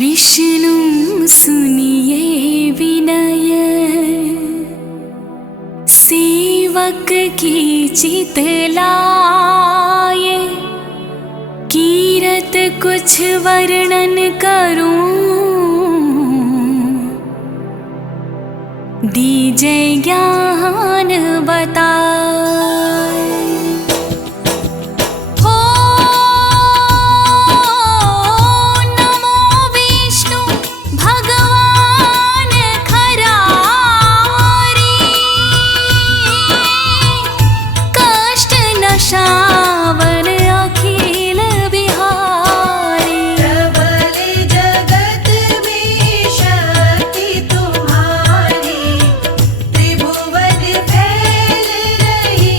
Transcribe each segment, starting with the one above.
विष्णु सुनिए विनय, सेवक की चितलाए। कीरत कुछ वर्णन करूं, दीजे ज्ञान बताए। हो नमो विष्णु भगवान खरारी, कष्ट नशावन अखिल बिहारी। प्रबल जगत में शक्ति तुम्हारी, त्रिभुवन फैल रही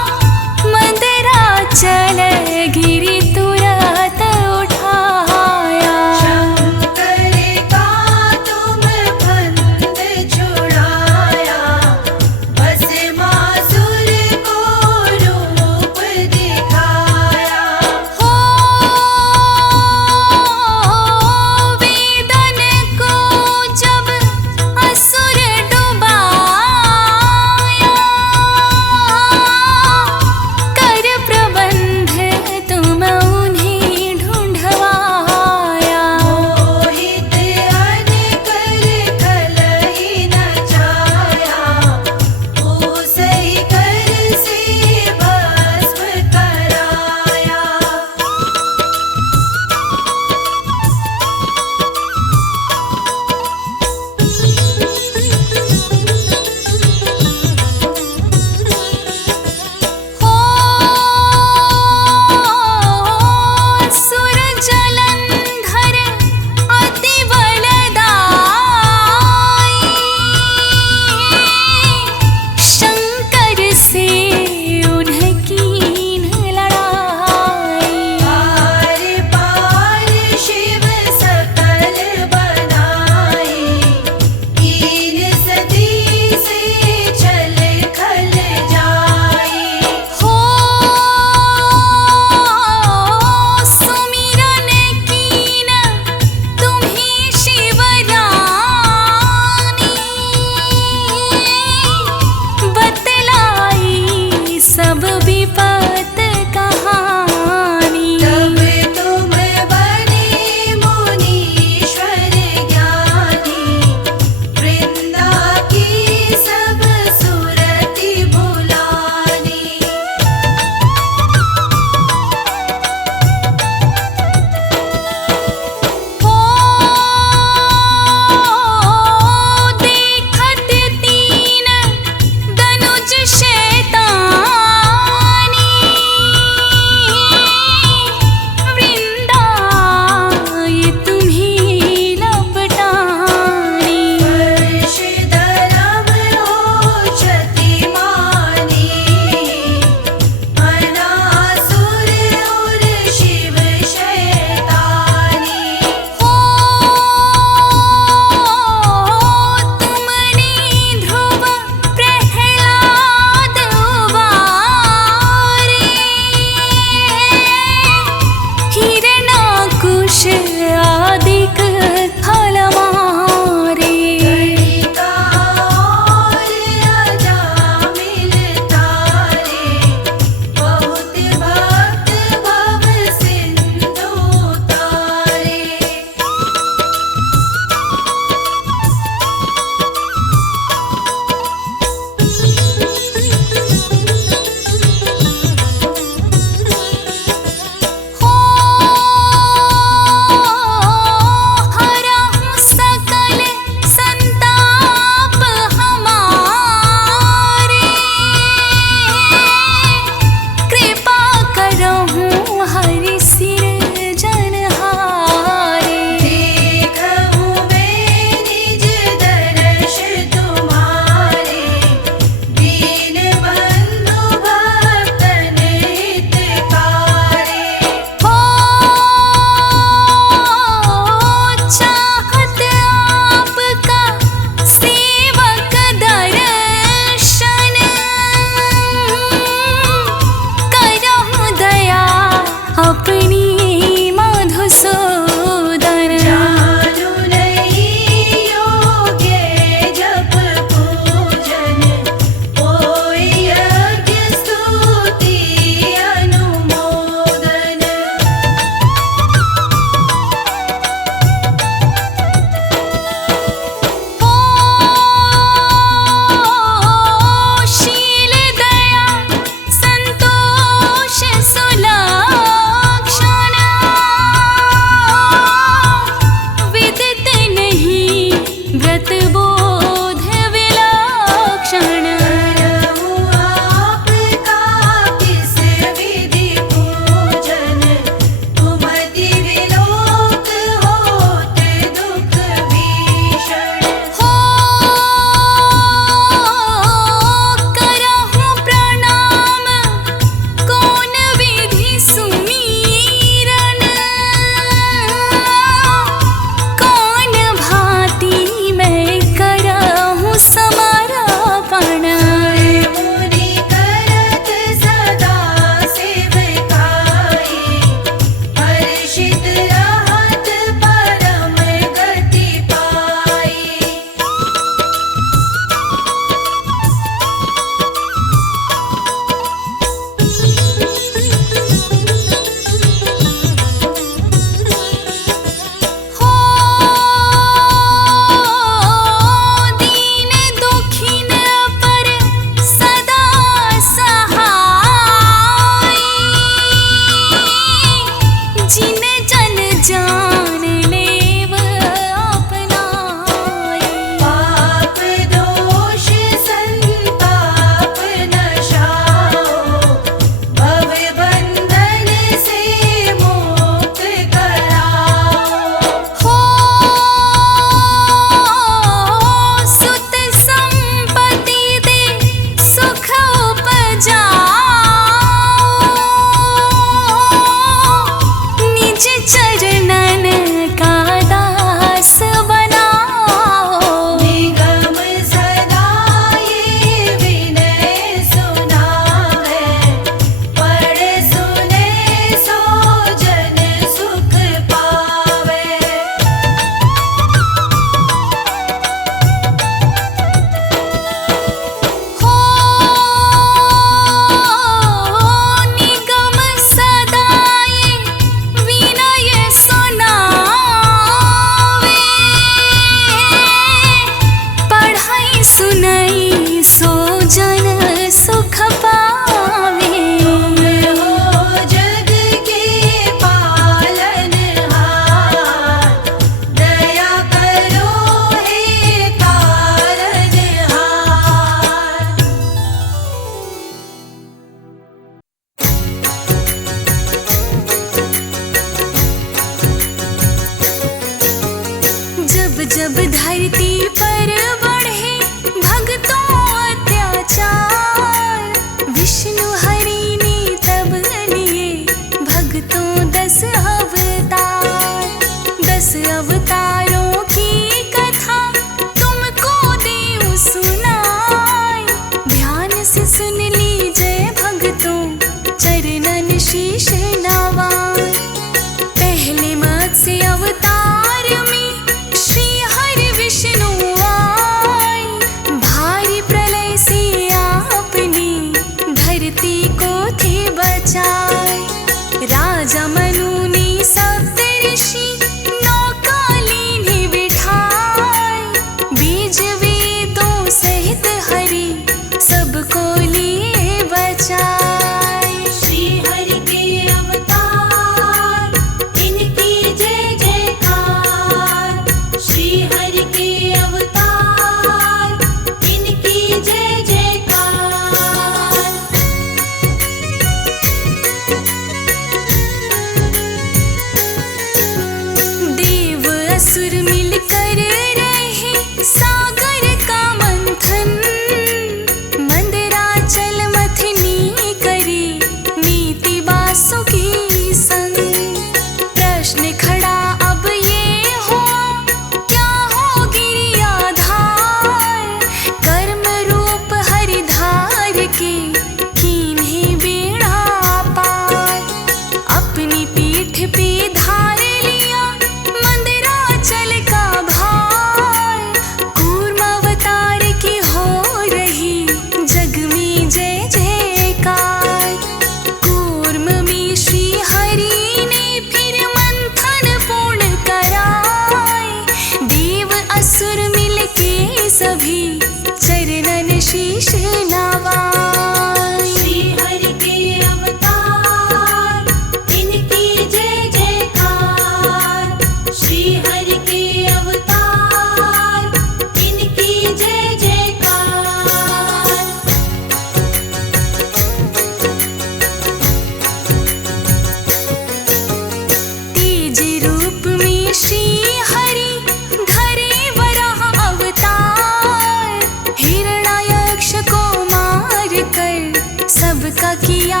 सबका किया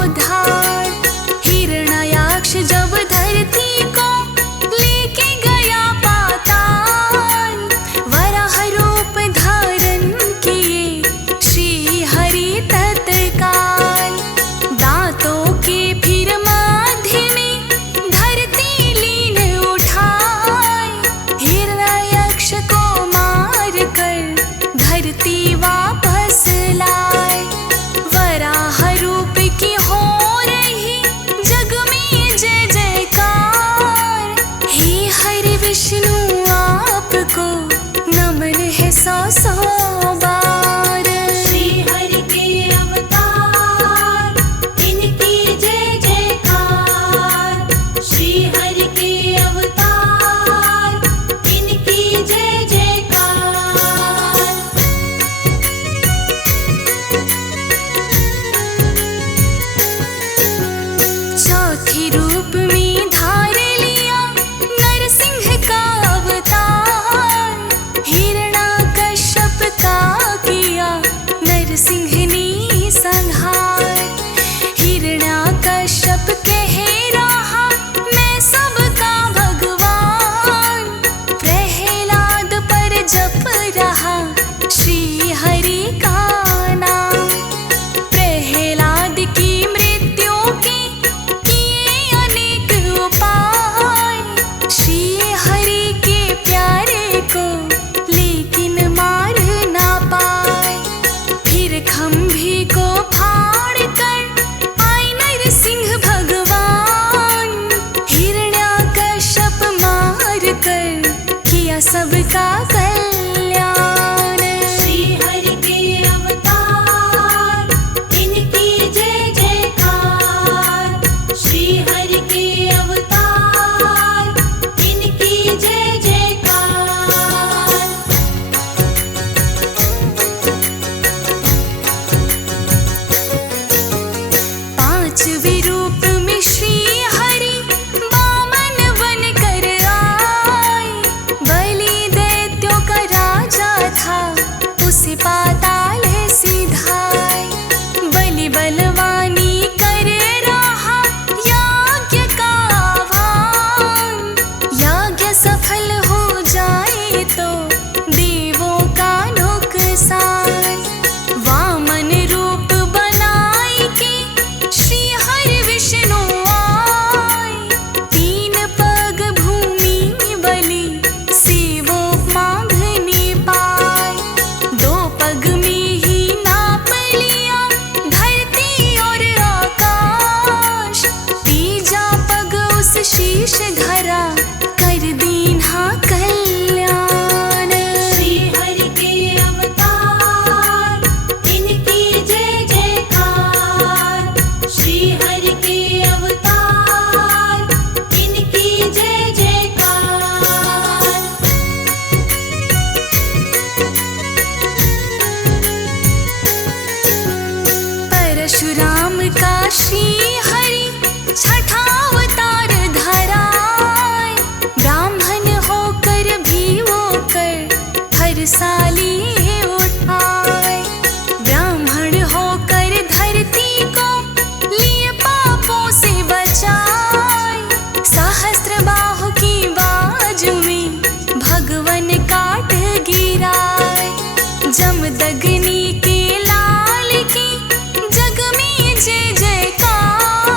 उद्धार। हिरण्याक्ष जब धरती को लेके गया पाताल, वराह रूप धारण किए श्री हरि तत्काल। दांतों के फिर मध्य में धरती लीन उठाए, हिरण्याक्ष को मार कर धरती वापस लाए। वराह रूप की हो रही जग में जय जयकार, हे हरि विष्णु आपको नमन है सौ सौ बार। श्री हरि के अवतार, इनकी जय जयकार। श्री हरि के अवतार, इनकी जय जयकार। चौथी रूप में धार लिया नरसिंह का अवतार, हिरण्याकश्यप का किया नरसिंह ने संहार। हिरण्याकश्यप कह रहा मैं सबका भगवान, प्रहलाद पर जप रहा श्री हरि का नाम। प्रहलाद की मृत्यु के किए अनेक उपाय, श्री हरि के प्यारे को लेकिन मार ना पाए। फिर खंभे को फाड़ कर आए नरसिंह भगवान, हिरण्याकश्यप मार कर किया सबका कल्याण। श्री हरि के अवतार, इनकी जय जयकार। श्री हरि के अवतार, इनकी जय जयकार। पांचवें रूप में श्री हरि वामन बन कर आए, बलि दैत्यों का राजा था उसे पाताल सिधाए। बलि बलवानी कर रहा यज्ञ का आह्वान, यज्ञ सफल हो जाए तो देवों का नुकसान। वामन रूप बनाए के श्री हरि विष्णु आए, तीन पग भूमि बलि से वो मांगने पाए। दो पग में ही नाप लिया धरती और आकाश, तीजा पग उस शीश धरा कर दीन्हा कल्याण। श्री हरि के अवतार, इनकी जय जयकार। श्री हरि के अवतार, इनकी जय जयकार। परशुराम का श्री हरि छठा अवतार धराए, ब्राह्मण होकर भी वो कर हर साली उठाए। ब्राह्मण होकर धरती को लिए पापों से बचाए, सहस्त्र बाहु की बाजू में भगवन काट गिराए। जमदग्नि के लाल की जग में जय जयकार,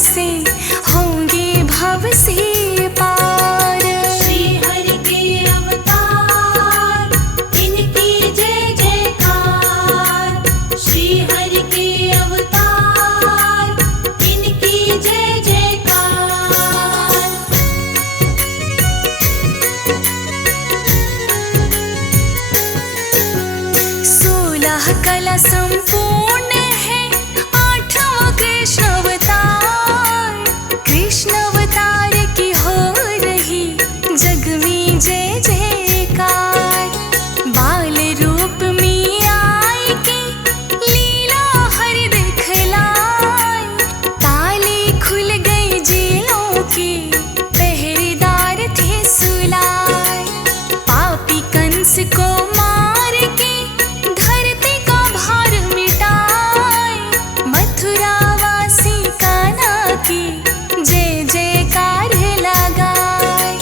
से होंगे भव से पार। श्री हरि के अवतार इनकी जय जयकार। श्री हरि के अवतार इनकी जय जयकार। सोलह कला संपूर्ण है 8वां कृष्ण अवतार। कृष्ण अवतार की हो रही जग में जय जयकार। बाल रूप में आए के लीला हरि दिखलाए। ताले खुल गए जेलों के पहरेदार थे सुलाए। पापी कंस को मार के धरती का भार मिटाए। मथुरा वासी कान्हा की जय जयकार लगाए।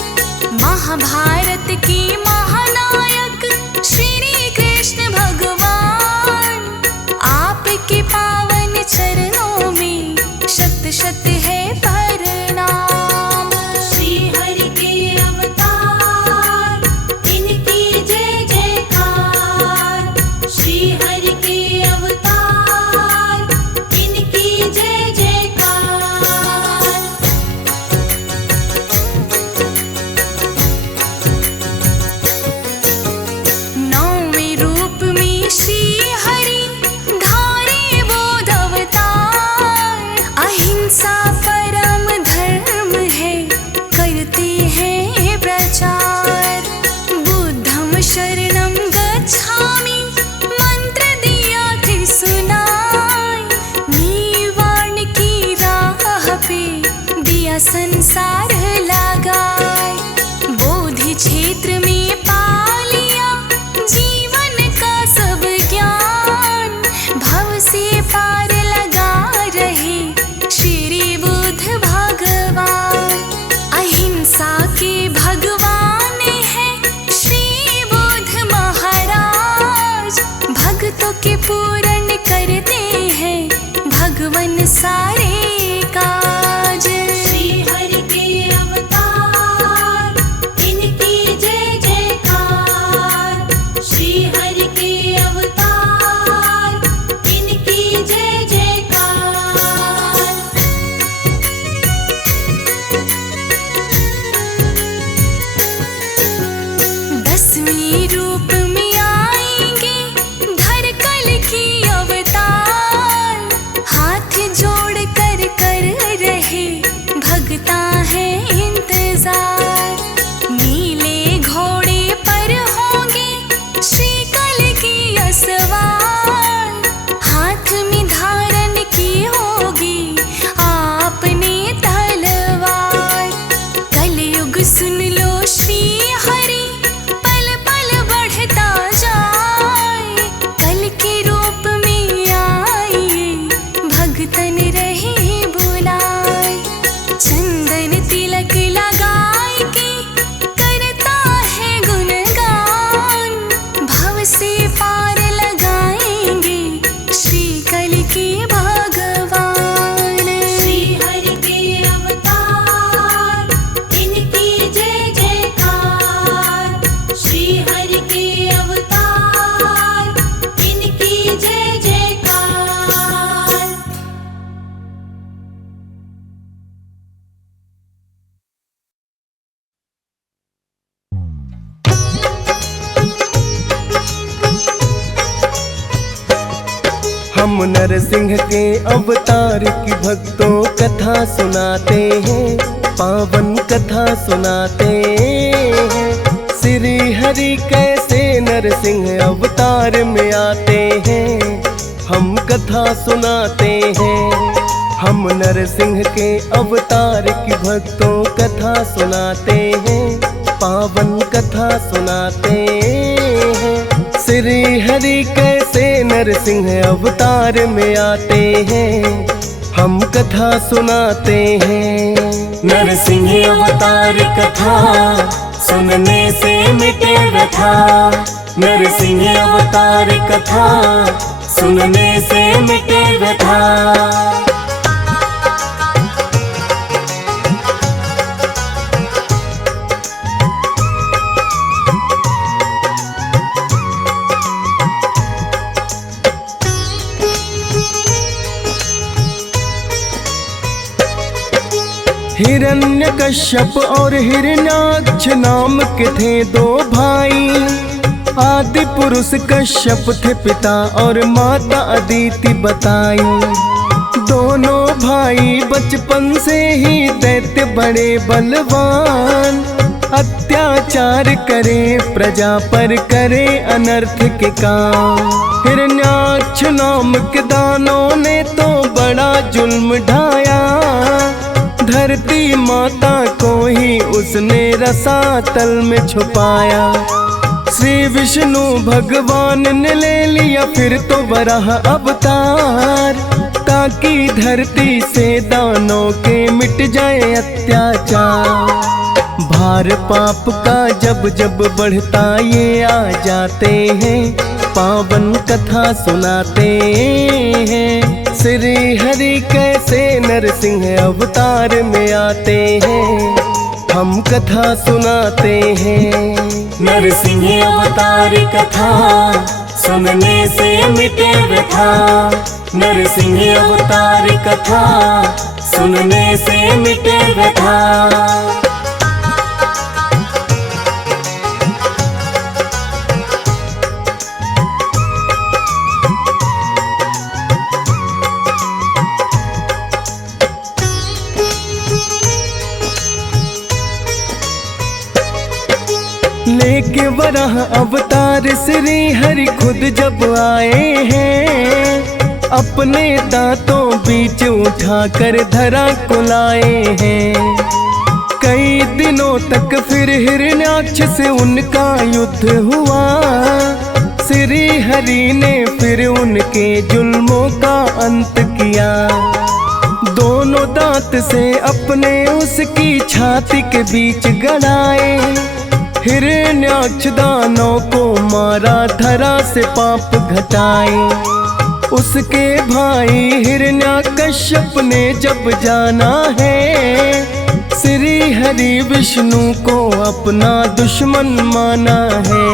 महाभारत की महानायक श्री कृष्ण भगवान। आपके पावन चरणों में शत शत है प्रणाम। श्री हरि के अवतार इनकी जय जयकार। श्री हरि के अवतार इनकी जय जयकार। नौवें रूप में श्री हरि धारे बोध अवतार। अहिंसा परम धर्म है करते हैं प्रचार। बुद्धम शरणम गच्छामि मंत्र दिया थे सुनाए। निर्वाण की राह पे दिया संसार लगाए। बोधि क्षेत्र में पा लिया जीवन का सब ज्ञान। भव से पार लगा रहे श्री बुद्ध भगवान। अहिंसा के भगवान है श्री बुद्ध महाराज। भक्तों के पूर्ण करते हैं भगवान सारे काज। श्री हरि के अवतार इनकी जय जयकार। श्री हरि के अवतार इनकी जय जयकार। 10वें रूप में आएंगे धरकल की अवतार। हाथ जोड़ कर रहे भगता है इंतजार। नीले घोड़े पर होंगे श्री कल की असवार। हाथ में धारण की होगी आपने तलवार। कलयुग सुन लो श्री हरि पल पल बढ़ता जाए। कल के रूप में आए भगतन रहे बुलाए। चंदन तिलक लगाए के करता है गुणगान। भव से पार लगाएंगे श्री कल के भगवान। श्री हरि के अवतार इनकी जय जयकार। श्री हरि के अवतार इनकी जय जयकार। हम नरसिंह के अवतार की भक्तों कथा सुनाते हैं। पावन कथा सुनाते हैं। श्री हरि कैसे नरसिंह अवतार में आते हैं। हम कथा सुनाते हैं। हम नरसिंह के अवतार की भक्तों कथा सुनाते हैं। पावन कथा सुनाते हैं। श्री हरि कैसे नरसिंह अवतार में आते हैं। हम कथा सुनाते हैं। नरसिंह अवतार कथा सुनने से मिटे व्यथा। नरसिंह अवतार कथा सुनने से मिटे व्यथा। हिरण्यकश्यप और हिरण्याक्ष नाम के थे दो भाई। आदि पुरुष कश्यप थे पिता और माता अदिति बताई। दोनों भाई बचपन से ही दैत्य बड़े बलवान। अत्याचार करे प्रजा पर करे अनर्थ के काम। हिरण्याक्ष नाम के दानों ने तो बड़ा जुल्म ढाया। धरती माता को ही उसने रसातल में छुपाया। श्री विष्णु भगवान ने ले लिया फिर तो वराह अवतार, ताकि धरती से दानों के मिट जाए अत्याचार। भार पाप का जब जब बढ़ता ये आ जाते हैं, पावन कथा सुनाते हैं। श्री हरि कैसे नरसिंह अवतार में आते हैं, हम कथा सुनाते हैं। नरसिंह अवतार कथा सुनने से मिटे व्यथा। नरसिंह अवतार कथा सुनने से मिटे व्यथा। लेके वराह अवतार श्री हरि खुद जब आए हैं, अपने दांतों बीच उठाकर धरा को लाए हैं। कई दिनों तक फिर हिरण्याक्ष से उनका युद्ध हुआ। श्री हरि ने फिर उनके जुल्मों का अंत किया। दोनों दांत से अपने उसकी छाती के बीच गड़ाए। हिरण्याक्ष दानों को मारा धरा से पाप घटाए। उसके भाई हिरण्याकश्यप ने जब जाना है, श्री हरि विष्णु को अपना दुश्मन माना है।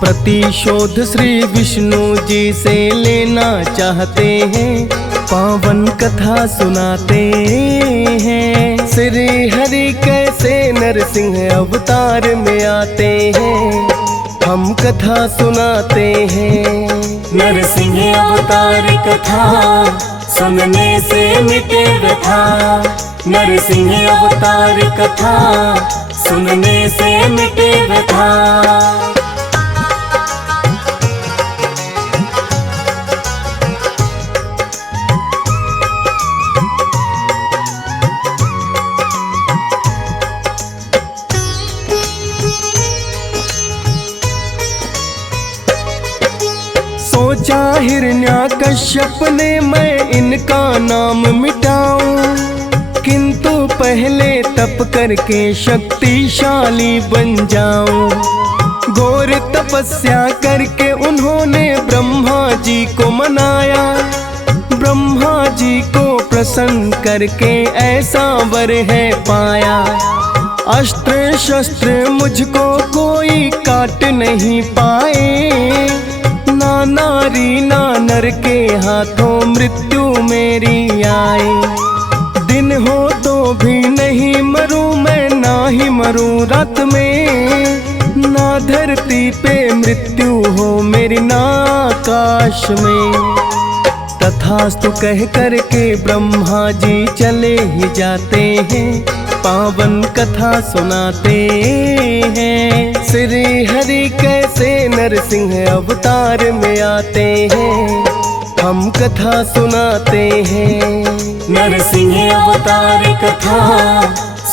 प्रतिशोध श्री विष्णु जी से लेना चाहते हैं, पावन कथा सुनाते हैं। श्री हरि कैसे नरसिंह अवतार में आते हैं, हम कथा सुनाते हैं। नरसिंह अवतार कथा सुनने से मिटे व्यथा। नरसिंह अवतार कथा सुनने से मिटे व्यथा। सोचा हिरण्याकश्यप ने मैं इनका नाम मिटाऊं, किंतु पहले तप करके शक्तिशाली बन जाऊं। घोर तपस्या करके उन्होंने ब्रह्मा जी को मनाया। ब्रह्मा जी को प्रसन्न करके ऐसा वर है पाया। अस्त्र शस्त्र मुझको कोई काट नहीं पाए। ना नारी ना नर के हाथों मृत्यु मेरी आए। दिन हो तो भी नहीं मरूं मैं, ना ही मरूं रात में। ना धरती पे मृत्यु हो मेरी ना आकाश में। तथास्तु कह करके ब्रह्मा जी चले ही जाते हैं, पावन कथा सुनाते हैं। श्री हरि कैसे नरसिंह अवतार में आते हैं, हम कथा सुनाते हैं। नरसिंह अवतार कथा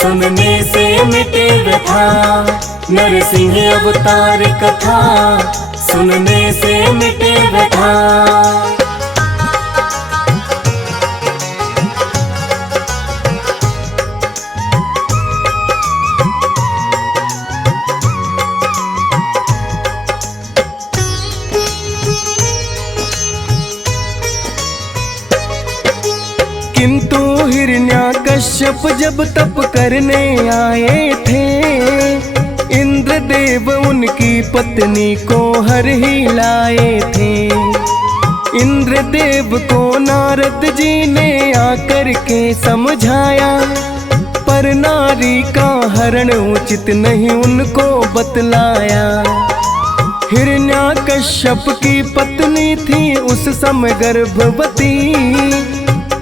सुनने से मिटे व्यथा। नरसिंह अवतार कथा सुनने से मिटे व्यथा। किंतु हिरण्याकश्यप जब तप करने आए थे, इंद्रदेव उनकी पत्नी को हर ही लाए थे। इंद्रदेव को नारद जी ने आकर के समझाया, नारी का हरण उचित नहीं उनको बतलाया। हिरण्याकश्यप की पत्नी थी उस समय गर्भवती,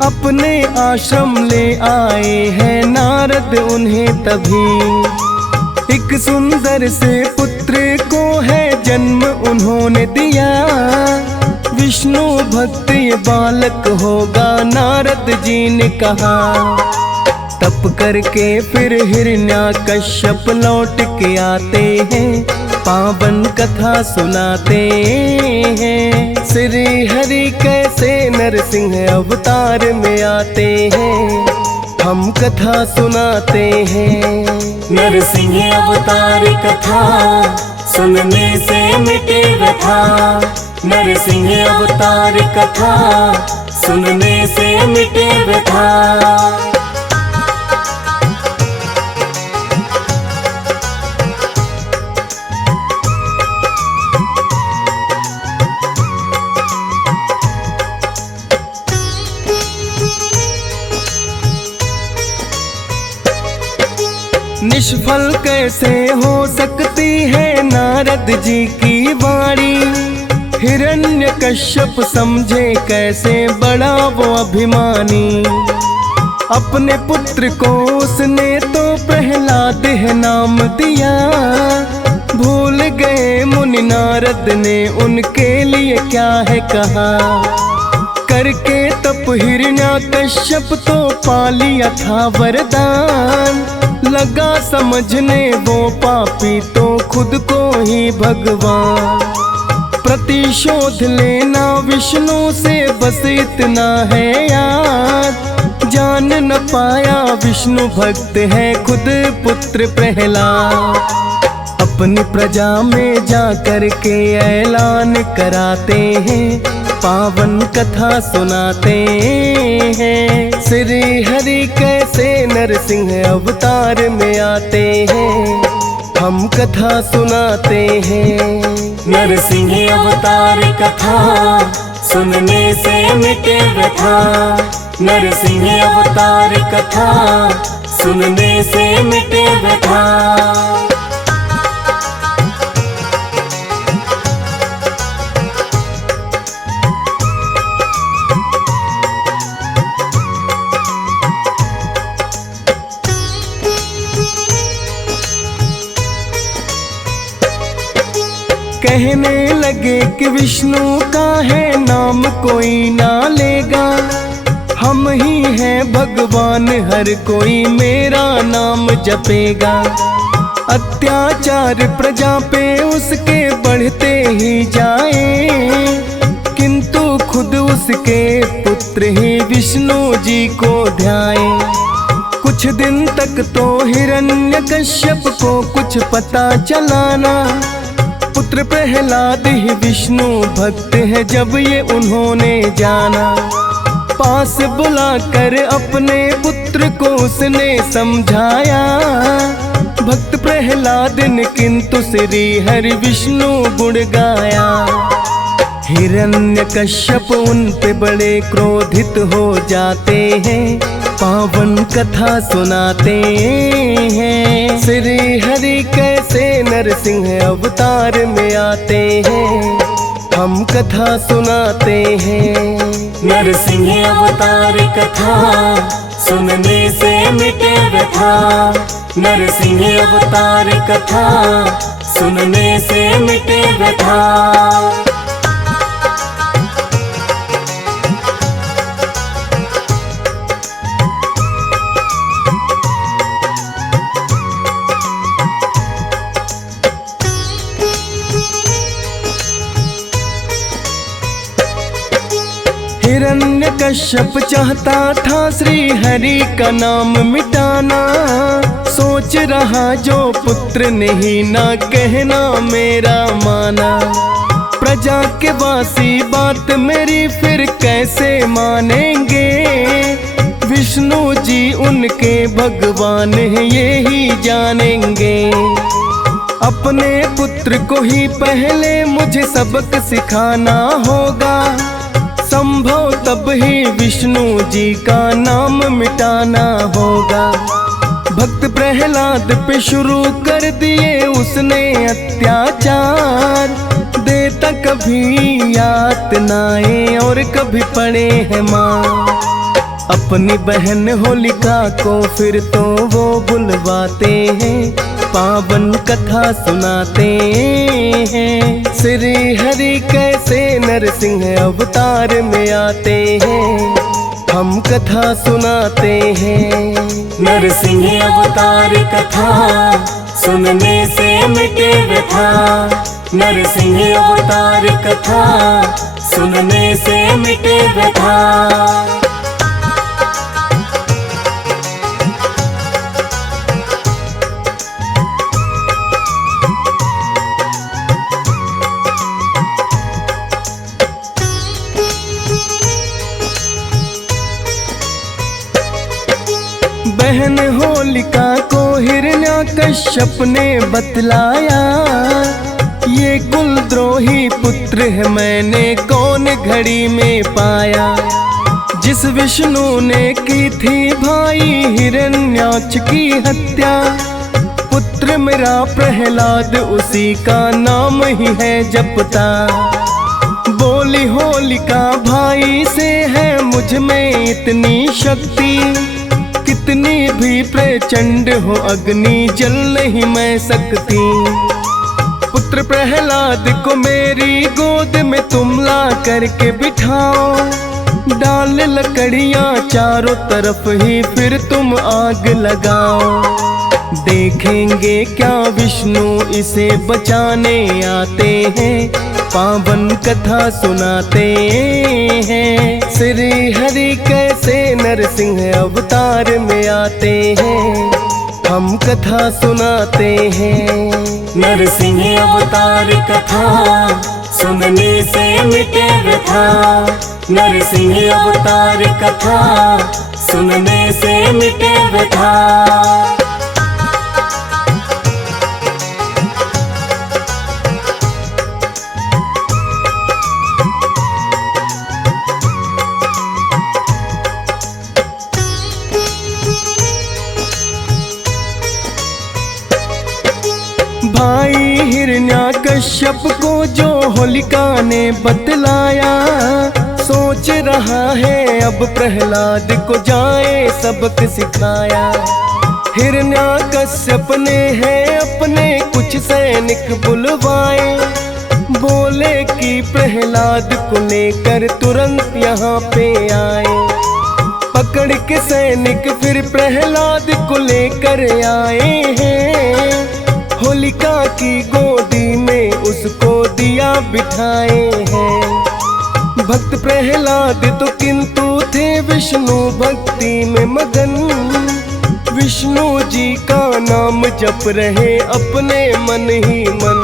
अपने आश्रम ले आए हैं नारद उन्हें तभी। एक सुंदर से पुत्र को है जन्म उन्होंने दिया, विष्णु भक्त ये बालक होगा नारद जी ने कहा। तप करके फिर हिरण्याकश्यप लौट के आते हैं, पावन कथा सुनाते हैं। श्री हरि कैसे नरसिंह अवतार में आते हैं, हम कथा सुनाते हैं। नरसिंह अवतार कथा सुनने से मिटे व्यथा। नरसिंह अवतार कथा सुनने से मिटे व्यथा। निष्फल कैसे हो सकती है नारद जी की वाणी, हिरण्यकश्यप समझे कैसे बड़ा वो अभिमानी। अपने पुत्र को उसने तो प्रहलाद है नाम दिया, भूल गए मुनि नारद ने उनके लिए क्या है कहा। करके तप हिरण्याकश्यप तो पा लिया था वरदान, लगा समझने वो पापी तो खुद को ही भगवान। प्रतिशोध लेना विष्णु से बस इतना है याद, जान न पाया विष्णु भक्त है खुद पुत्र प्रहलाद। अपनी प्रजा में जा कर के ऐलान कराते हैं, पावन कथा सुनाते हैं। श्री हरि कैसे नरसिंह अवतार में आते हैं, हम कथा सुनाते हैं। नरसिंह अवतार कथा सुनने से मिटे व्यथा। नरसिंह अवतार कथा सुनने से मिटे व्यथा। कहने लगे कि विष्णु का है नाम कोई ना लेगा, हम ही हैं भगवान हर कोई मेरा नाम जपेगा। अत्याचार प्रजा पे उसके बढ़ते ही जाए, किंतु खुद उसके पुत्र ही विष्णु जी को ध्याए। कुछ दिन तक तो हिरण्यकश्यप को कुछ पता चलाना, पुत्र प्रहलाद ही विष्णु भक्त है जब ये उन्होंने जाना। पास बुलाकर अपने पुत्र को उसने समझाया, भक्त प्रहलाद ने किंतु श्री हरि विष्णु गुण गाया। हिरण्यकश्यप उन पे बड़े क्रोधित हो जाते हैं, पावन कथा सुनाते हैं। श्री हरि कैसे नरसिंह अवतार में आते हैं, हम कथा सुनाते हैं। नरसिंह अवतार कथा सुनने से मिटे व्यथा। नरसिंह अवतार कथा सुनने से मिटे व्यथा। हिरण्यकश्यप चाहता था श्री हरि का नाम मिटाना, सोच रहा जो पुत्र नहीं ना कहना मेरा माना। प्रजा के वासी बात मेरी फिर कैसे मानेंगे, विष्णु जी उनके भगवान हैं ये ही जानेंगे। अपने पुत्र को ही पहले मुझे सबक सिखाना होगा, संभव तब ही विष्णु जी का नाम मिटाना होगा। भक्त प्रहलाद प्रहलाद पे शुरू कर दिए उसने अत्याचार। देता कभी यातनाएं और कभी पड़े हैं मार। अपनी बहन होलिका को फिर तो वो बुलवाते हैं, पावन कथा सुनाते हैं। श्री हरि कैसे नरसिंह अवतार में आते हैं, हम कथा सुनाते हैं। नरसिंह अवतार कथा सुनने से मिटे व्यथा। नरसिंह अवतार कथा सुनने से मिटे व्यथा। बहन होलिका को हिरण्याकश्यप ने बतलाया, ये कुलद्रोही पुत्र है मैंने कौन घड़ी में पाया। जिस विष्णु ने की थी भाई हिरण्याक्ष की हत्या, पुत्र मेरा प्रहलाद उसी का नाम ही है जपता। बोली होलिका भाई से है मुझ में इतनी शक्ति, कितनी भी प्रचंड हो अग्नि जल नहीं मैं सकती। पुत्र प्रहलाद को मेरी गोद में तुम ला करके बिठाओ, डाल लकड़ियां चारों तरफ ही फिर तुम आग लगाओ। देखेंगे क्या विष्णु इसे बचाने आते हैं, पावन कथा सुनाते हैं। श्री हरि कैसे नरसिंह अवतार में आते हैं, हम कथा सुनाते हैं। नरसिंह अवतार कथा सुनने से मिटे व्यथा। नरसिंह अवतार कथा सुनने से मिटे व्यथा। भाई हिरण्याकश्यप को जो होलिका ने बतलाया, सोच रहा है अब प्रहलाद को जाए सबक सिखाया। हिरण्याकश्यप ने है अपने कुछ सैनिक बुलवाए, बोले कि प्रहलाद को लेकर तुरंत यहाँ पे आए। पकड़ के सैनिक फिर प्रहलाद को लेकर आए हैं, होलिका की गोदी में उसको दिया बिठाए हैं। भक्त प्रहलाद तो किंतु थे विष्णु भक्ति में मगन, विष्णु जी का नाम जप रहे अपने मन ही मन।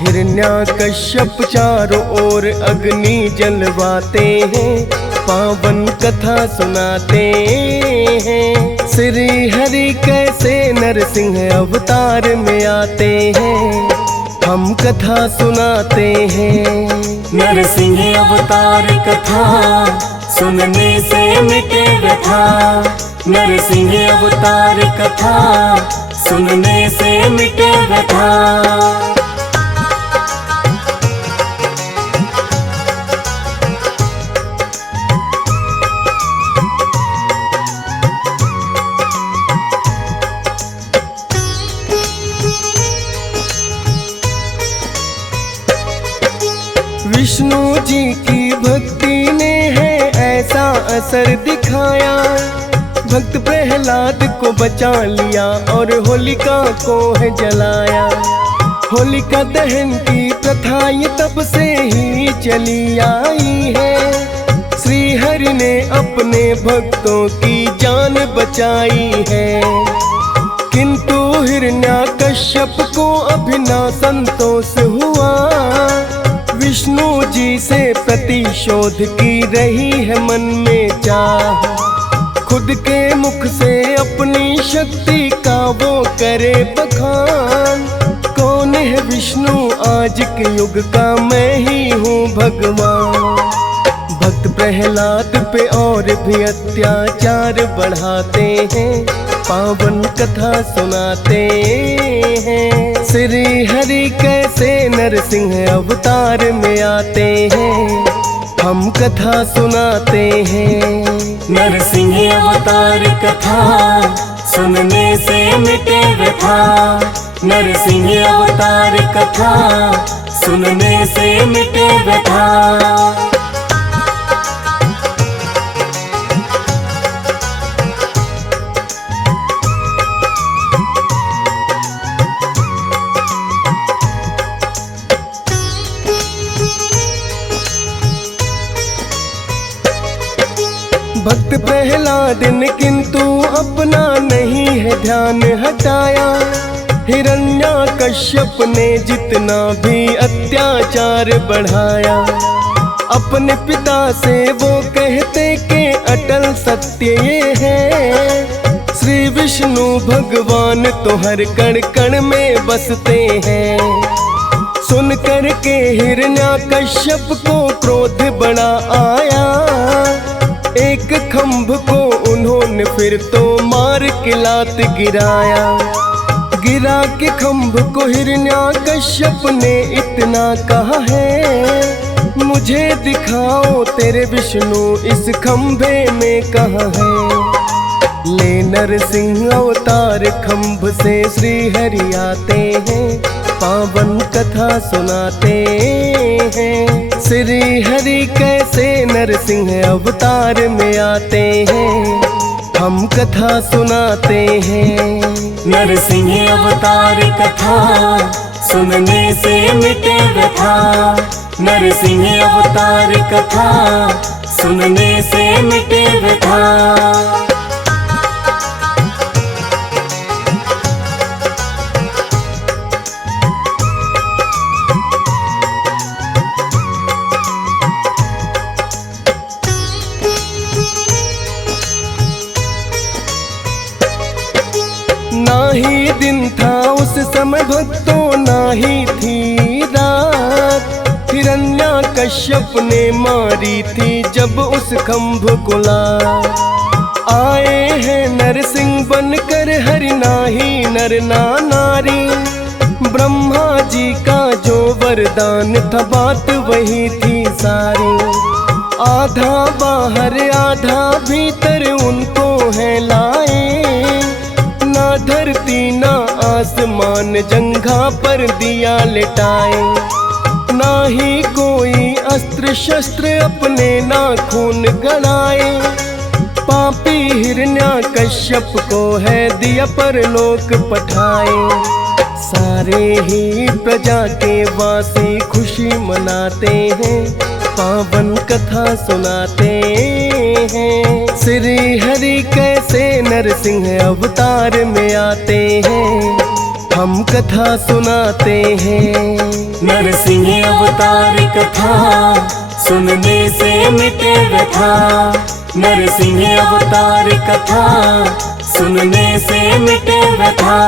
हिरण्याकश्यप चारों ओर अग्नि जलवाते हैं, पावन कथा सुनाते हैं। श्री हरि कैसे नरसिंह अवतार में आते हैं, हम कथा सुनाते हैं। नरसिंह अवतार कथा सुनने से मिटे व्यथा। नरसिंह अवतार कथा सुनने से मिटे व्यथा। विष्णु जी की भक्ति ने है ऐसा असर दिखाया, भक्त प्रहलाद को बचा लिया और होलिका को है जलाया। होलिका दहन की प्रथा ये तब से ही चली आई है, श्री हरि ने अपने भक्तों की जान बचाई है। किंतु हिरण्याकश्यप को अभी ना संतोष हुआ, विष्णु जी से प्रतिशोध की रही है मन में चाह। खुद के मुख से अपनी शक्ति का वो करे बखान। कौन है विष्णु आज के युग का, मैं ही हूँ भगवान। भक्त प्रहलाद पे और भी अत्याचार बढ़ाते हैं, पावन कथा सुनाते हैं। श्री हरि कैसे नरसिंह अवतार में आते हैं, हम कथा सुनाते हैं। नरसिंह अवतार कथा सुनने से मिटे व्यथा। नरसिंह अवतार कथा सुनने से मिटे व्यथा। भक्त प्रहलाद ने किंतु अपना नहीं है ध्यान हटाया। हिरण्याकश्यप ने जितना भी अत्याचार बढ़ाया, अपने पिता से वो कहते कि अटल सत्य ये है। श्री विष्णु भगवान तो हर कण कण में बसते हैं। सुन कर के हिरण्याकश्यप को क्रोध बड़ा आया। एक खंभ को उन्होंने फिर तो मार के लात गिराया। गिरा के खंभ को हिरण्याकश्यप ने इतना कहा है, मुझे दिखाओ तेरे विष्णु इस खंभे में कहाँ है। ले नरसिंह अवतार खंभ से श्री हरि आते हैं, पावन कथा सुनाते हैं। श्री हरि कैसे नरसिंह अवतार में आते हैं, हम कथा सुनाते हैं। नरसिंह अवतार कथा सुनने से मिटे व्यथा। नरसिंह अवतार कथा सुनने से मिटे व्यथा। ना ही दिन था उस समय भक्तों, ना ही थी रात। हिरण्याकश्यप ने मारी थी जब उस खंभ को लात। आए हैं नरसिंह बनकर हरि, नाही नर ना नारी। ब्रह्मा जी का जो वरदान था बात वही थी सारी। आधा बाहर आधा भीतर उनको है लाए। ना धरती ना आसमान जंघा पर दिया लिटाए। ना ही कोई अस्त्र शस्त्र अपने नाखून गड़ाए। पापी हिरण्याकश्यप को है दिया परलोक पठाए। सारे ही प्रजा के वासी खुशी मनाते हैं, पावन कथा सुनाते हैं। श्री हरि कैसे नरसिंह अवतार में आते हैं, हम कथा सुनाते हैं। नरसिंह अवतार कथा सुनने से मिटे व्यथा। नरसिंह अवतार कथा सुनने से मिटे व्यथा।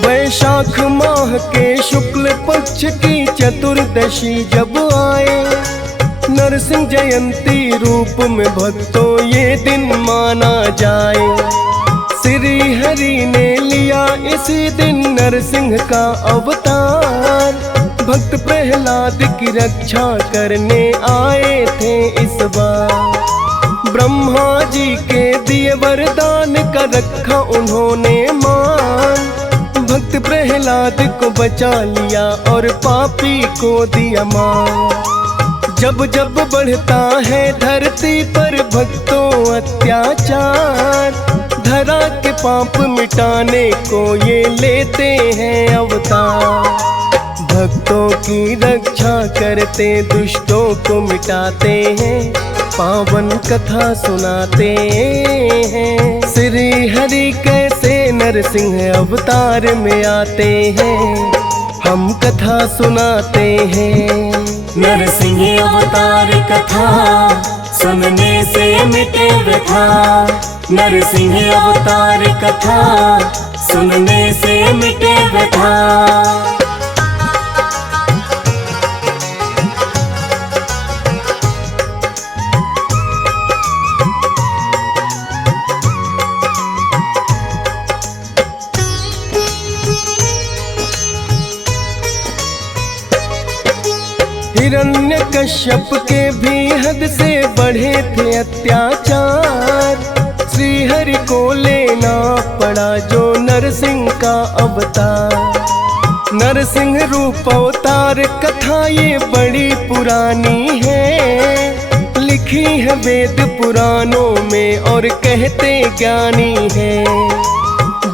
वैशाख माह के शुक्ल पक्ष की चतुर्दशी जब आए, नरसिंह जयंती रूप में भक्तों ये दिन माना जाए। श्री हरि ने लिया इसी दिन नरसिंह का अवतार। भक्त प्रहलाद की रक्षा करने आए थे इस बार। ब्रह्मा जी के दिए वरदान का रखा उन्होंने मान। भक्त प्रहलाद को बचा लिया और पापी को दिया मान। जब जब बढ़ता है धरती पर भक्तों अत्याचार, धरा के पाप मिटाने को ये लेते हैं अवतार। भक्तों की रक्षा करते दुष्टों को मिटाते हैं, पावन कथा सुनाते हैं। श्री हरि कैसे नरसिंह अवतार में आते हैं, हम कथा सुनाते हैं। नरसिंह अवतार कथा सुनने से मिटे व्यथा। नरसिंह अवतार कथा सुनने से मिटे व्यथा। हिरण्यकश्यप के भी हद से बढ़े थे अत्याचार। श्री हरि को लेना पड़ा जो नरसिंह का अवतार। नरसिंह रूप अवतार कथा ये बड़ी पुरानी है। लिखी है वेद पुराणों में और कहते ज्ञानी है।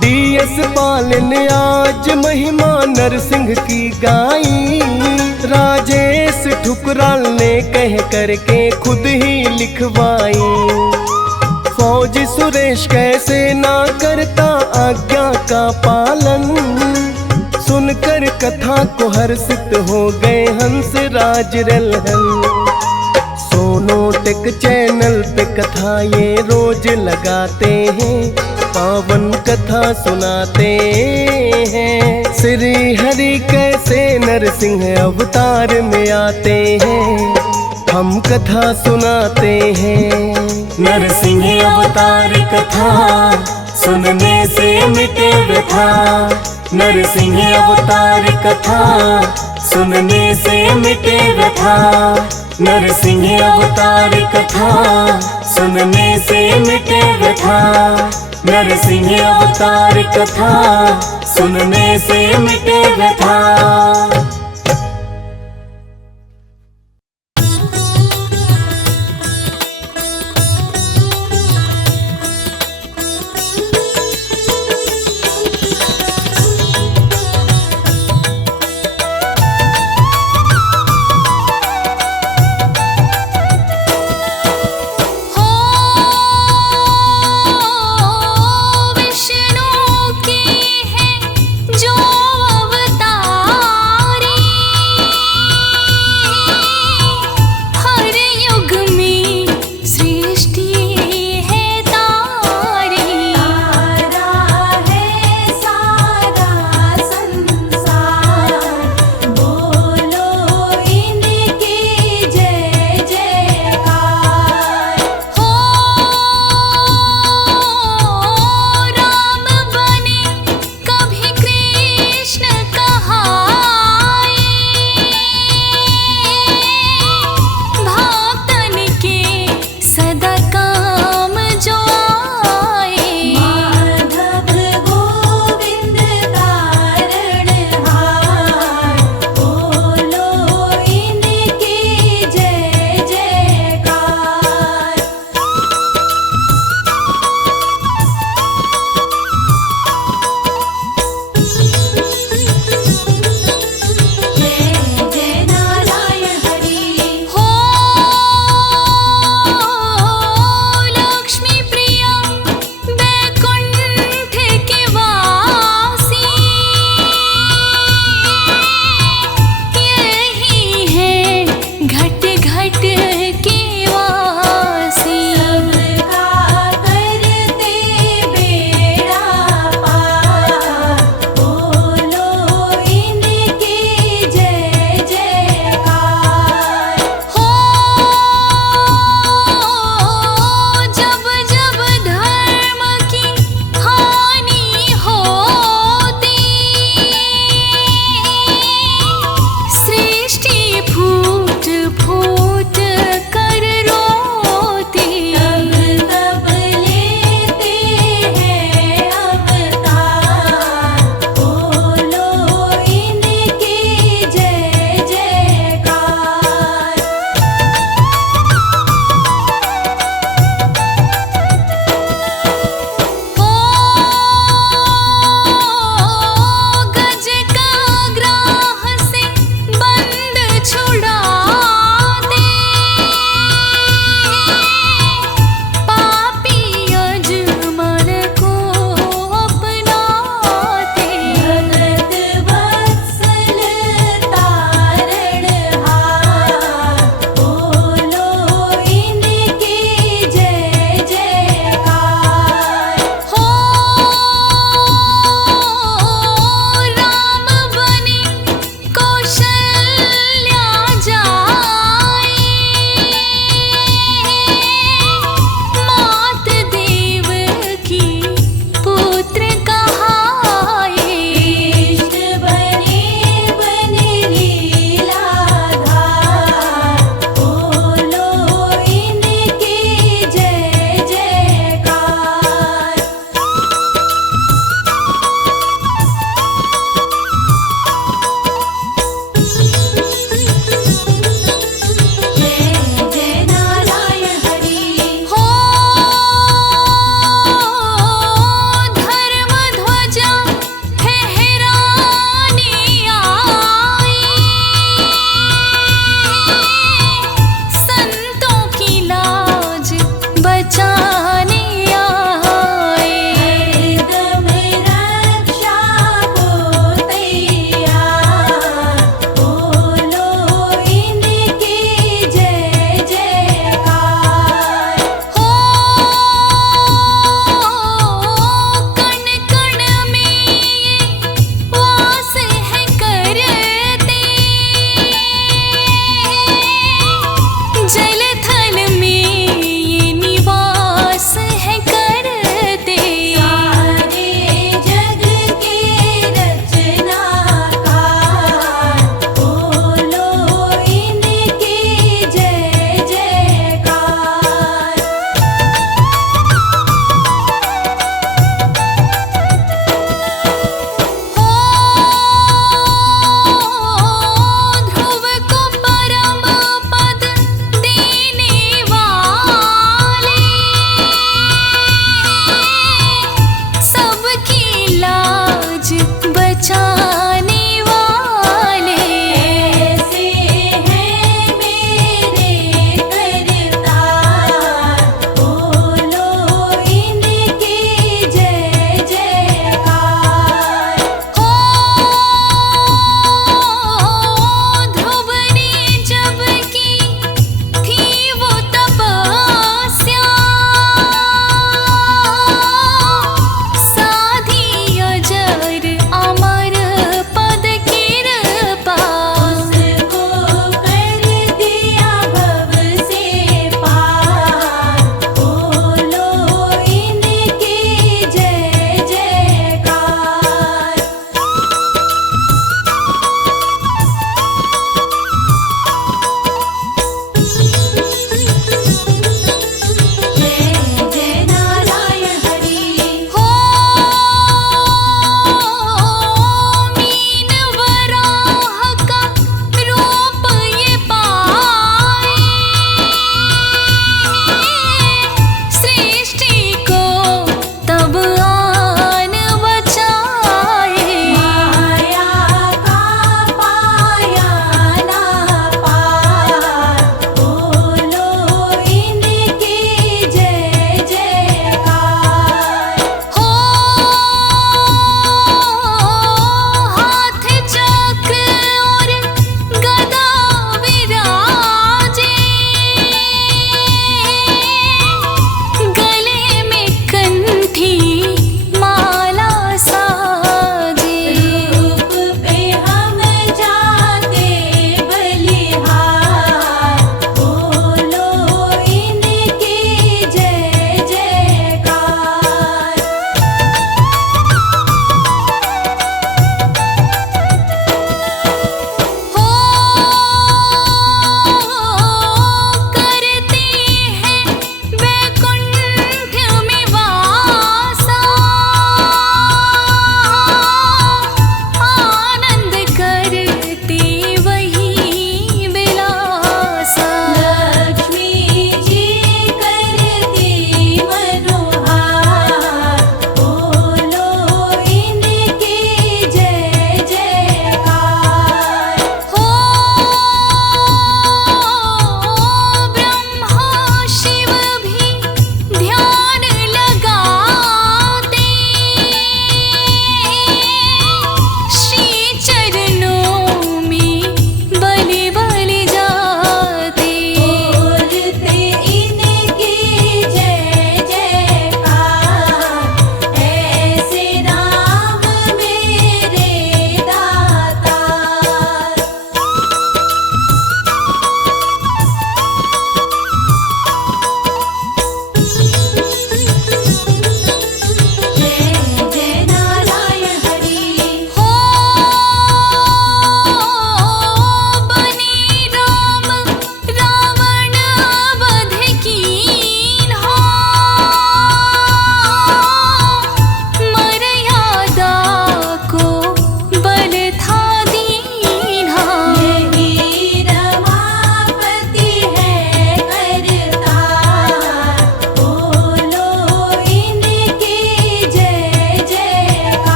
DS पाल ने आज महिमा नरसिंह की गाई। राजेश ठुकराल ने कह करके खुद ही लिखवाई। फौजी सुरेश कैसे ना करता आज्ञा का पालन। सुनकर कथा को हर्षित हो गए हंसराज रलहन। सोनोटेक चैनल पे कथा ये रोज लगाते हैं। पावन कथा सुनाते हैं। श्री हरि कैसे नरसिंह अवतार में आते हैं। हम कथा सुनाते हैं। नरसिंह अवतार कथा सुनने से मिटे व्यथा। नरसिंह अवतार कथा सुनने से मिटे व्यथा। नरसिंह अवतार कथा सुनने से मिटे व्यथा। नरसिंह अवतार कथा सुनने से मिटे व्यथा। विष्णु की है जो अवतारी।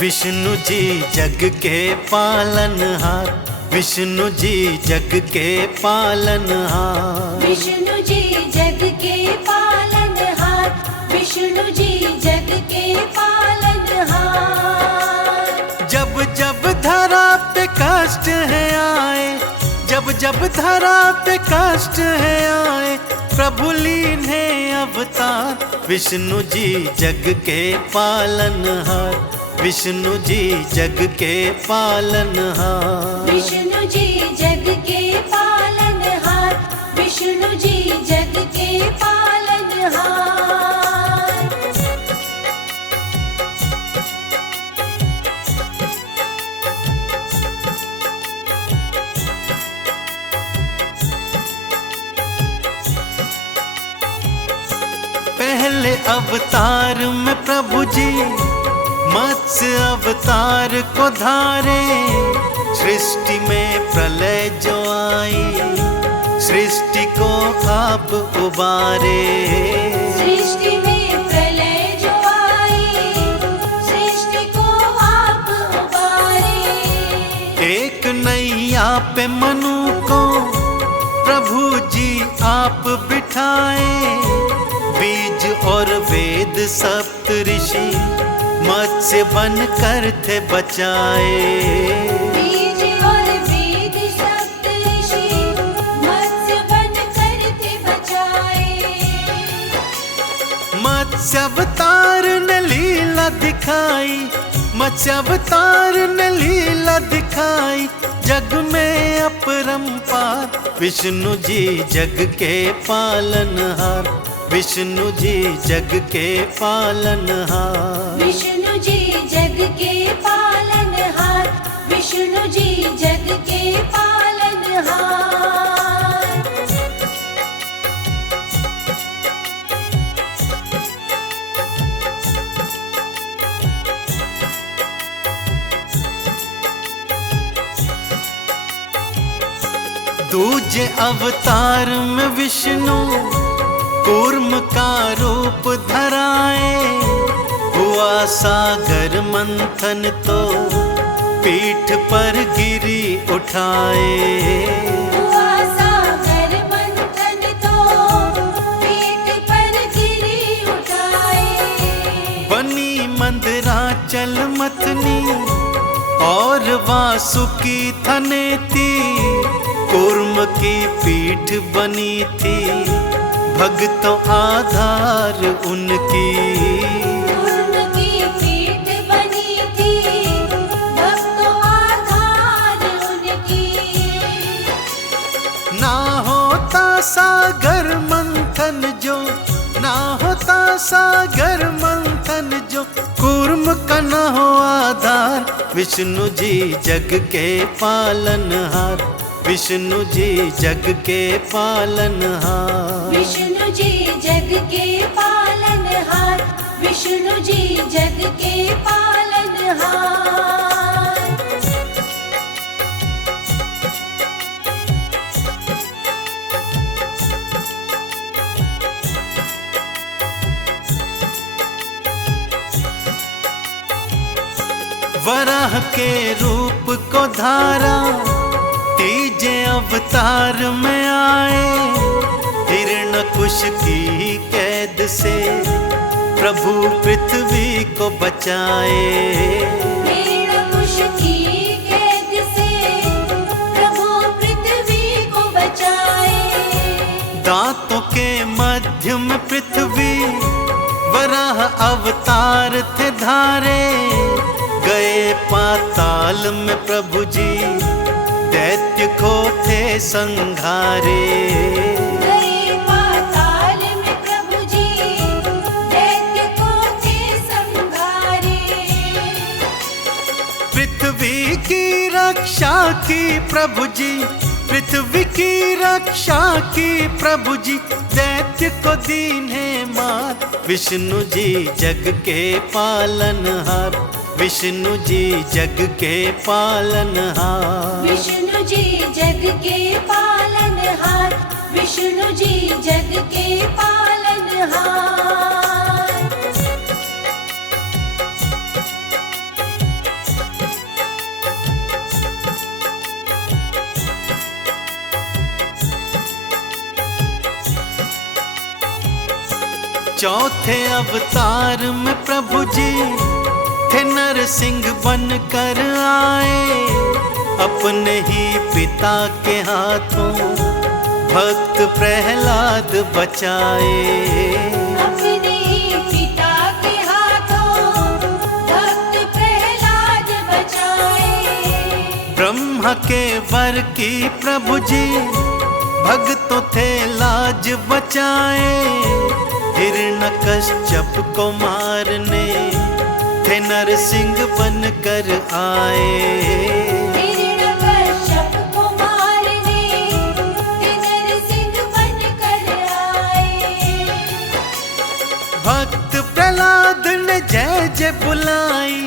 विष्णु जी जग के पालनहार, विष्णु जी जग के पालनहार। विष्णु जी जग के पालनहार, विष्णु जी जग के पालनहार। जब जब धरा पे कष्ट है आए, जब जब धरा पे कष्ट है आए, प्रभु लीन है अवतार। विष्णु जी जग के पालनहार, विष्णु जी जग के पालनहार। विष्णु जी जग के पालनहार, विष्णु जी जग के पालनहार। पहले अवतार में प्रभु जी मत्स्य अवतार को धारे, सृष्टि में प्रलय जो आई, सृष्टि को आप उबारे। सृष्टि में प्रलय जो आई, सृष्टि को आप उबारे। एक नैया पे मनु को प्रभु जी आप बिठाए, बीज और वेद सप्त ऋषि मत्स्य बन कर थे बचाए। बीज और वेद सप्त ऋषि मत्स्य बन कर थे बचाए। मत्स्य अवतार ने लीला दिखाई, मत्स्य अवतार ने लीला दिखाई, जग में अपरंपार। विष्णु जी जग के पालनहार, विष्णु जी जग के पालनहार। विष्णु जी जग के पालनहार, विष्णु जी जग के पालनहार। दूजे अवतार में विष्णु कूर्म का रूप धराए, हुआ सागर मंथन तो पीठ पर गिरी उठाए। हुआ सागर मंथन तो पीठ पर गिरी उठाए। बनी मंदराचल मथनी और वासुकी थनेती, कूर्म की पीठ बनी थी, भक्तों आधार उनकी। कूर्म की पीठ बनी थी, भक्तों आधार उनकी। ना होता सागर मंथन जो, ना होता सागर मंथन जो, कूर्म का न हो आधार। विष्णु जी जग के पालनहार, विष्णु जी जग के पालनहार। विष्णु जी जग के पालनहार, विष्णु जी जग के पालनहार। वराह के रूप को धारा, तीजे अवतार में आए, हिरण्यकुश की कैद से प्रभु पृथ्वी को बचाए। हिरण्यकुश की कैद से प्रभु पृथ्वी को बचाए। दांतों के मध्य में पृथ्वी वराह अवतार थे धारे, गए पाताल में प्रभु जी दैत्य को थे संघारे। गए पाताल में प्रभु जी दैत्य को थे संघारे। पृथ्वी की रक्षा की प्रभु जी, पृथ्वी की रक्षा की प्रभु जी, दैत्य को दीन्हे मात। विष्णु जी जग के पालनहार, विष्णु जी जग के पालनहार। विष्णु जी जग के पालनहार, विष्णु जी जग के पालनहार। चौथे अवतार में प्रभु जी थे नरसिंह बन कर आए, अपने ही पिता के हाथों भक्त प्रहलाद बचाए। अपने ही पिता के हाथों भक्त प्रहलाद बचाए। ब्रह्मा के वर की प्रभु जी भक्तों थे लाज बचाए, हिरण्यकश्यप को मारने थे नरसिंह बन कर आए। हिरण्यकश्यप को मारने थे नरसिंह बन कर आए। भक्त प्रहलाद ने जय जय बुलाई,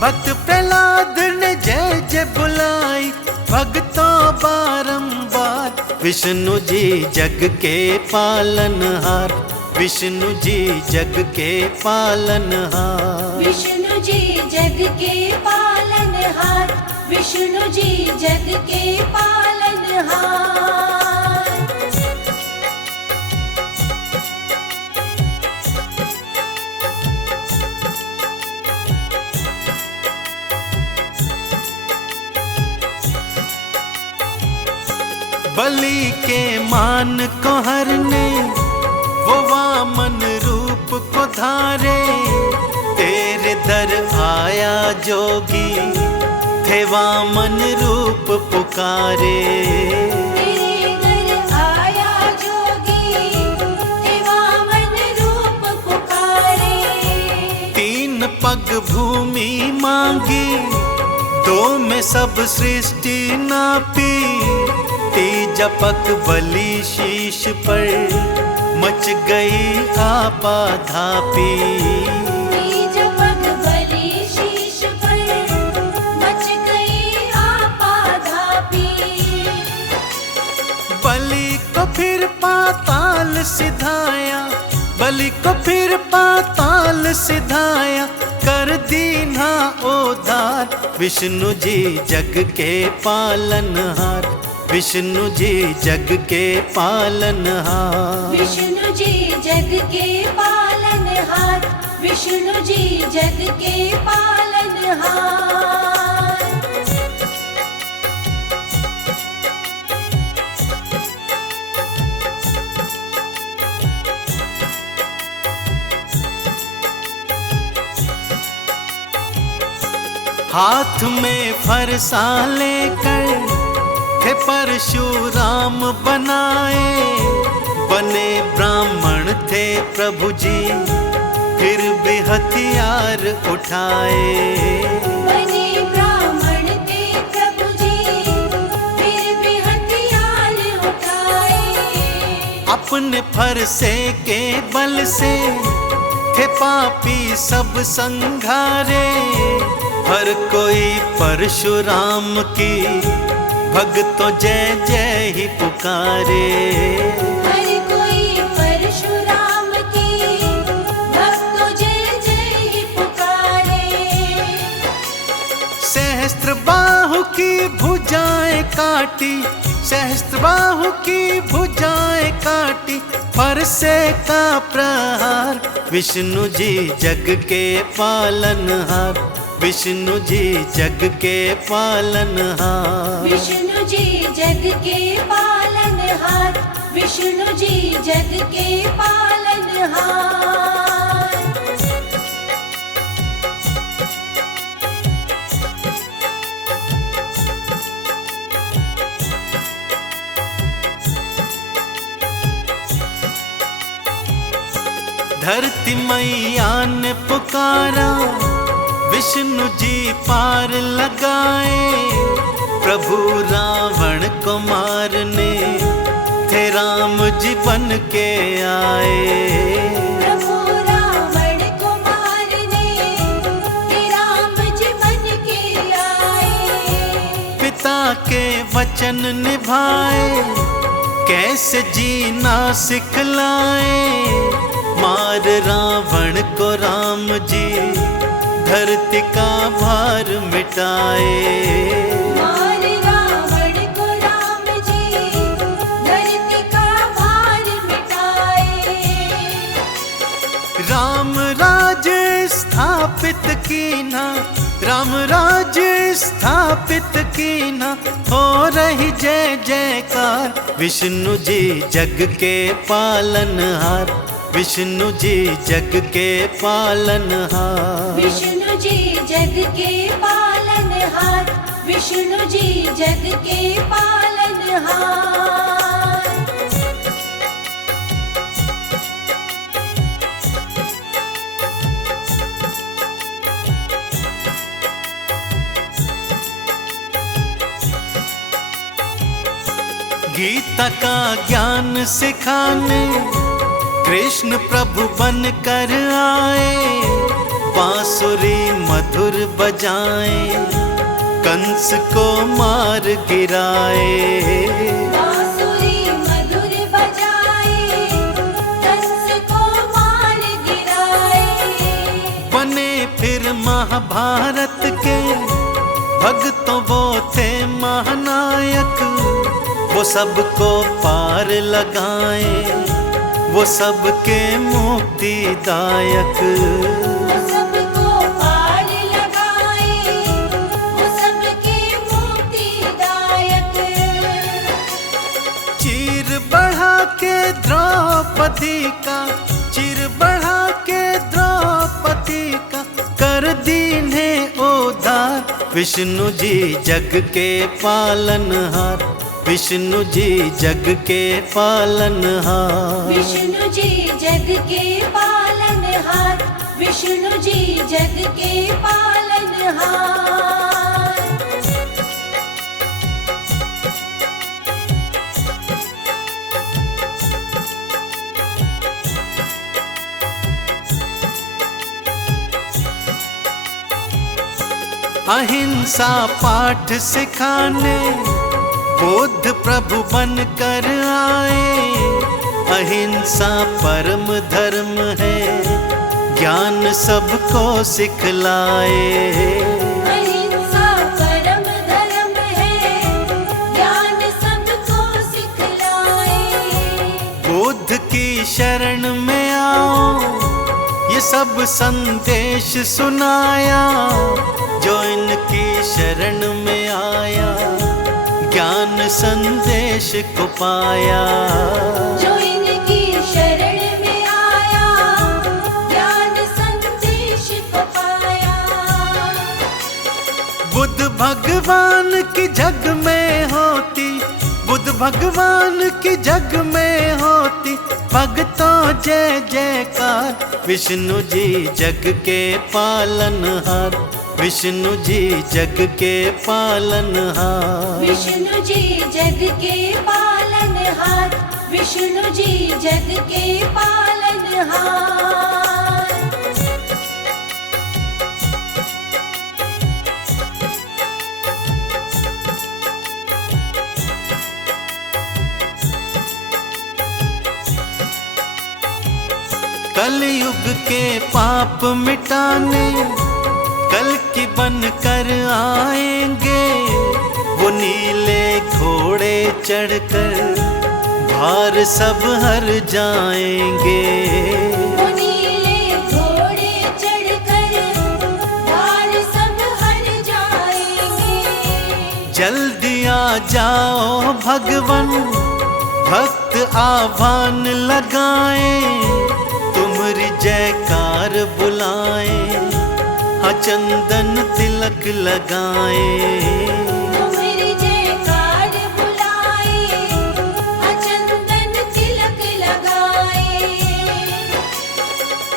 भक्त प्रहलाद ने जय जय बुलाई, भक्तों बारंबार विष्णु जी जग के पालनहार, विष्णु जी जग के पालनहार। विष्णु जी जग के पालनहार, विष्णु जी जग के पालनहार। बलि के मान को हरने वो वामन रूप को धारे, तेरे दर आया जोगी थे वामन रूप पुकारे। तेरे दर आया जोगी थे वामन रूप पुकारे। तीन पग भूमि मांगी, दो में सब सृष्टि नापी, तीजा पग बलि शीश पर मच गई आपाधापी। तीजा पग बलि शीश पर मच गई आपाधापी। बलि को फिर पाताल सिधाया, बलि को फिर पाताल सिधाया, कर दीना उद्धार विष्णु जी जग के पालनहार, विष्णु जी जग के पालनहार। विष्णु जी जग के पालनहार, विष्णु जी जग के पालनहार। हाथ में फरसा लेकर थे परशुराम बनाए, बने ब्राह्मण थे प्रभु जी फिर भी हथियार उठाए। बने ब्राह्मण थे प्रभु जी फिर भी हथियार उठाए। अपने फरसे के बल से थे पापी सब संघारे, हर कोई परशुराम की भक्तों जय जय ही पुकारे। हर कोई परशुराम की भक्तों जय जय ही पुकारे। सहस्त्र बाहु की भुजाएं काटी, सहस्त्र बाहु की भुजाएं काटी, फरसे का प्रहार विष्णु जी जग के पालनहार, विष्णु जी जग के पालनहार। विष्णु जी जग के पालनहार, विष्णु जी जग के पालनहार। धरती मैया ने पुकारा, विष्णु जी पार लगाए, प्रभु रावण को मारने थे राम जी बन के आए। प्रभु रावण को मारने थे राम जी बन के आए। पिता के वचन निभाए, कैसे जीना सिखलाए, मार रावण को राम जी धरती का भार मिटाए। मार रावण को राम जी धरती का भार मिटाए। कीना, राम राज्य स्थापित कीना, हो रही जय जयकार। विष्णु जी जग के पालनहार, विष्णु जी जग के पालनहार। विष्णु जी जग के पालनहार, विष्णु जी जग के पालनहार। गीता का ज्ञान सिखाने कृष्ण प्रभु बन कर आए, बांसुरी मधुर बजाए, कंस को मार गिराए। बांसुरी मधुर बजाए, कंस को मार गिराए। बने फिर महाभारत के भक्तों वो थे महानायक, वो सबको पार लगाए, वो सबके मुक्तिदायक। वो सबको पार लगाए, वो सबके मुक्तिदायक। चीर बढ़ा के द्रौपदी का, चीर बढ़ा के द्रौपदी का, कर दीने उद्धार। विष्णु जी जग के पालनहार, विष्णु जी जग के पालनहार। विष्णु जी जग के पालनहार, विष्णु जी जग के पालनहार। अहिंसा पाठ सिखाने बुद्ध प्रभु बन कर आए, अहिंसा परम धर्म है, ज्ञान सबको सिखलाए। अहिंसा परम धर्म है, ज्ञान सबको सिखलाए। बुद्ध की शरण में आओ, ये सब संदेश सुनाया, जो इनकी शरण में आया, ज्ञान संदेश को पाया। जो इनकी शरण में आया, ज्ञान संदेश को पाया। बुद्ध भगवान की जग में होती, बुद्ध भगवान की जग में होती, भक्तों जय जयकार। विष्णु जी जग के पालनहार, विष्णु जी जग के पालनहार। विष्णु जी जग के पालनहार, विष्णु जी जग के पालनहार। कलयुग के पाप मिटाने कल की बन कर आएंगे, वो नीले घोड़े चढ़कर भार सब हर जाएंगे। वो नीले घोड़े चढ़कर भार सब हर जाएंगे। जल्दी आ जाओ भगवन, भक्त आह्वान लगाए, तुम्हारी जयकार बुलाए, हाँ चंदन तिलक लगाए। तुम्हारी जयकार बुलाए, हाँ चंदन तिलक लगाए।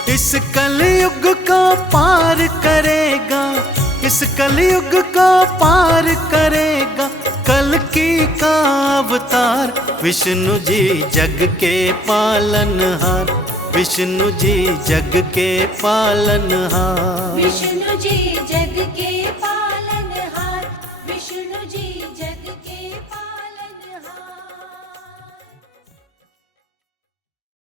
इस कलयुग को पार करेगा, इस कलयुग को पार करेगा, कल की का अवतार। विष्णु जी जग के पालनहार, विष्णु जी जग के पालनहार। विष्णु जी जग